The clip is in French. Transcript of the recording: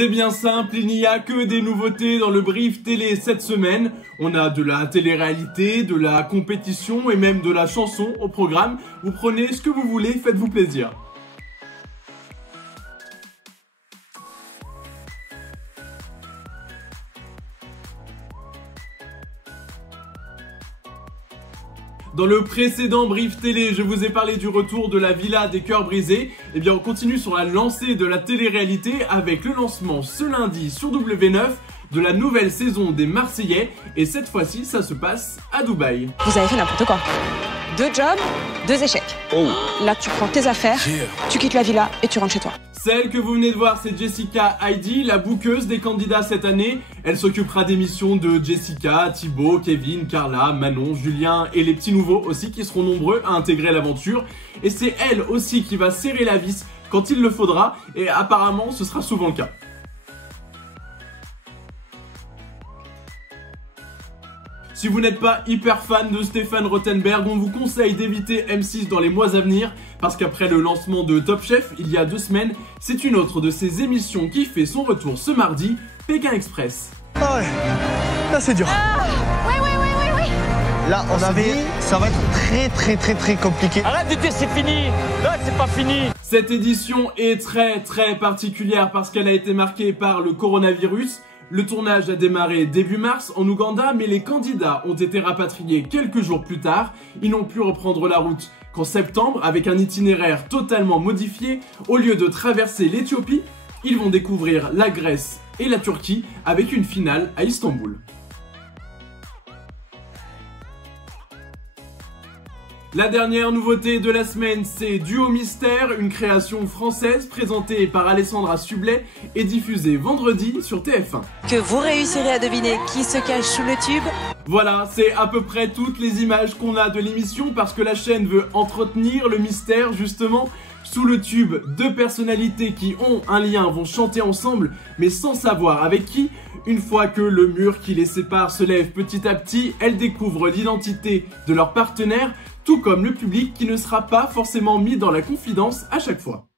C'est bien simple, il n'y a que des nouveautés dans le brief télé cette semaine. On a de la télé-réalité, de la compétition et même de la chanson au programme. Vous prenez ce que vous voulez, faites-vous plaisir. Dans le précédent brief télé, je vous ai parlé du retour de la Villa des Cœurs Brisés. Et bien on continue sur la lancée de la télé-réalité avec le lancement ce lundi sur W9 de la nouvelle saison des Marseillais. Et cette fois-ci, ça se passe à Dubaï. Vous avez fait n'importe quoi. 2 jobs, 2 échecs. Oh. Là, tu prends tes affaires, tu quittes la villa et tu rentres chez toi. Celle que vous venez de voir, c'est Jessica Heidi, la bookeuse des candidats cette année. Elle s'occupera des missions de Jessica, Thibaut, Kevin, Carla, Manon, Julien et les petits nouveaux aussi qui seront nombreux à intégrer l'aventure. Et c'est elle aussi qui va serrer la vis quand il le faudra et apparemment ce sera souvent le cas. Si vous n'êtes pas hyper fan de Stéphane Rothenberg, on vous conseille d'éviter M6 dans les mois à venir parce qu'après le lancement de Top Chef il y a 2 semaines, c'est une autre de ses émissions qui fait son retour ce mardi, Pékin Express. Ah ouais, là c'est dur. Oui. Là on avait, ça va être très compliqué. Arrête de dire c'est fini, là c'est pas fini. Cette édition est très particulière parce qu'elle a été marquée par le coronavirus. Le tournage a démarré début mars en Ouganda, mais les candidats ont été rapatriés quelques jours plus tard. Ils n'ont pu reprendre la route qu'en septembre avec un itinéraire totalement modifié. Au lieu de traverser l'Éthiopie, ils vont découvrir la Grèce et la Turquie avec une finale à Istanbul. La dernière nouveauté de la semaine, c'est Duo Mystère, une création française présentée par Alessandra Sublet et diffusée vendredi sur TF1. Que vous réussirez à deviner qui se cache sous le tube. Voilà, c'est à peu près toutes les images qu'on a de l'émission parce que la chaîne veut entretenir le mystère justement. Sous le tube, 2 personnalités qui ont un lien vont chanter ensemble mais sans savoir avec qui. Une fois que le mur qui les sépare se lève petit à petit, elles découvrent l'identité de leur partenaire, tout comme le public qui ne sera pas forcément mis dans la confidence à chaque fois.